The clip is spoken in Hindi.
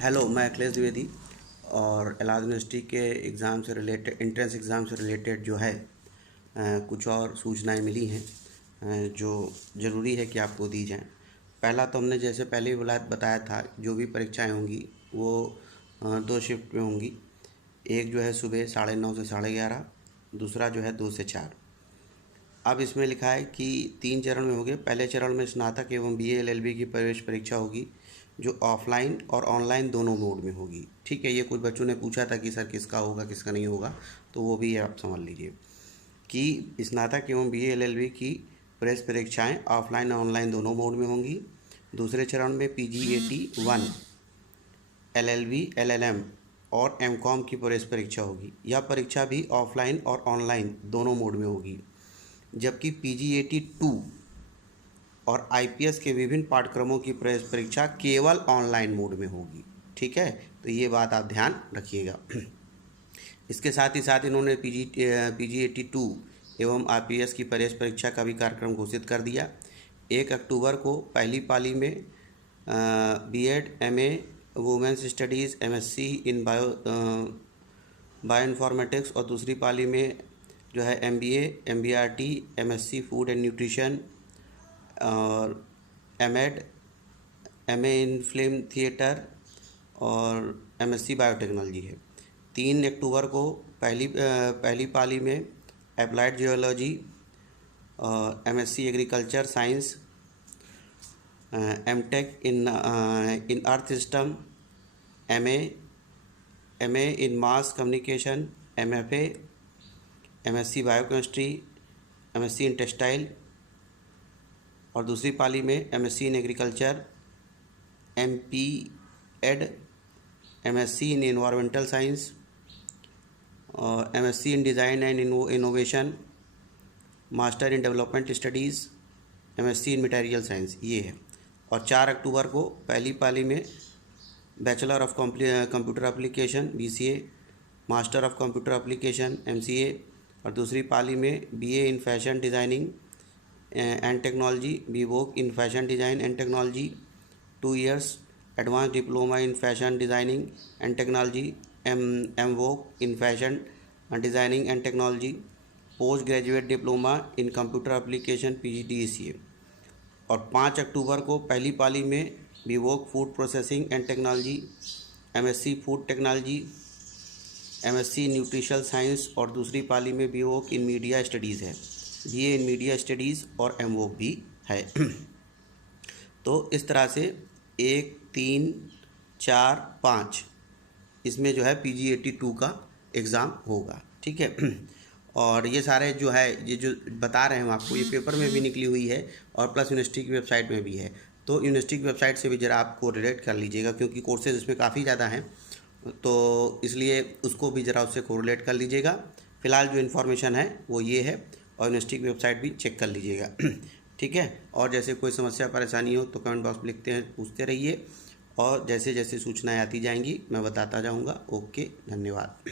हेलो, मैं अखिलेश द्विवेदी और इलाहाबाद यूनिवर्सिटी के एग्ज़ाम से रिलेटेड एंट्रेंस एग्ज़ाम से रिलेटेड जो है कुछ और सूचनाएं मिली हैं जो ज़रूरी है कि आपको दी जाएं। पहला तो हमने जैसे पहले भी बताया था, जो भी परीक्षाएं होंगी वो दो शिफ्ट में होंगी। एक जो है सुबह 9:30 से 11:30, दूसरा जो है 2 से 4। अब इसमें लिखा है कि 3 चरण में होंगे। पहले चरण में स्नातक एवं बीए एलएलबी की प्रवेश परीक्षा होगी, जो ऑफलाइन और ऑनलाइन दोनों मोड में होगी। ठीक है, ये कुछ बच्चों ने पूछा था कि सर किसका होगा किसका नहीं होगा, तो वो भी आप समझ लीजिए कि स्नातक एवं बीए एलएलबी की प्रवेश परीक्षाएं ऑफलाइन और ऑनलाइन दोनों मोड में होंगी। दूसरे चरण में पीजीएटी 1, एलएलबी, एलएलएम और एमकॉम की प्रवेश परीक्षा होगी। यह परीक्षा भी ऑफलाइन और ऑनलाइन दोनों मोड में होगी। जबकि पीजीएटी 2 और आईपीएस के विभिन्न पाठ्यक्रमों की प्रवेश परीक्षा केवल ऑनलाइन मोड में होगी। ठीक है, तो ये बात आप ध्यान रखिएगा। इसके साथ ही साथ इन्होंने पीजीएटी 2 एवं आईपीएस की प्रवेश परीक्षा का भी कार्यक्रम घोषित कर दिया। 1 अक्टूबर को पहली पाली में BEd, MA women's studies, MSc in bio informatics और दूसरी पाली में जो है MBA, MBRT, MSc food and nutrition और MEd, MA in film theatre और एमएससी बायोटेक्नोलॉजी है। 3 अक्टूबर को पहली पाली में applied geology, MSc agriculture science, MTech in earth system, MA in mass communication, MFA, MSc biochemistry, MSc in textile और दूसरी पाली में MSc in agriculture, MPEd, MSc in environmental science और MSc in design and innovation, master in development studies, MSc in material science, ये है। और 4 अक्टूबर को पहली पाली में bachelor of computer application, BCA, master of computer application, MCA और दूसरी पाली में BA in fashion designing and technology, BVoc in fashion design and technology, 2 years advance diploma in fashion designing and technology, MVoc in fashion designing and technology, post graduate diploma in computer application PGDCA. और 5 अक्टूबर को पहली पाली में BVoc food processing and technology, MSc food technology, MSc nutritional science और दूसरी पाली में बीवोक इन मीडिया स्टडीज़ है। बीए इन मीडिया स्टडीज़ और एमवोक भी है। तो इस तरह से 1, 3, 4, 5 इसमें जो है पीजीएटी 2 का एग्ज़ाम होगा। ठीक है, और ये सारे जो है ये जो बता रहे हैं हम आपको, ये पेपर में भी निकली हुई है और प्लस यूनिवर्सिटी की वेबसाइट में भी है। तो यूनिवर्सिटी की वेबसाइट से भी ज़रा आप कोरिलेट कर लीजिएगा, क्योंकि कोर्सेज इसमें काफ़ी ज़्यादा हैं, तो इसलिए उसको भी ज़रा उससे कोरिलेट कर लीजिएगा। फ़िलहाल जो इन्फॉर्मेशन है वो ये है, और यूनिवर्सिटी की वेबसाइट भी चेक कर लीजिएगा। ठीक है, और जैसे कोई समस्या परेशानी हो तो कमेंट बॉक्स में लिखते हैं, पूछते रहिए, और जैसे जैसे सूचनाएं आती जाएंगी मैं बताता जाऊंगा। ओके, धन्यवाद।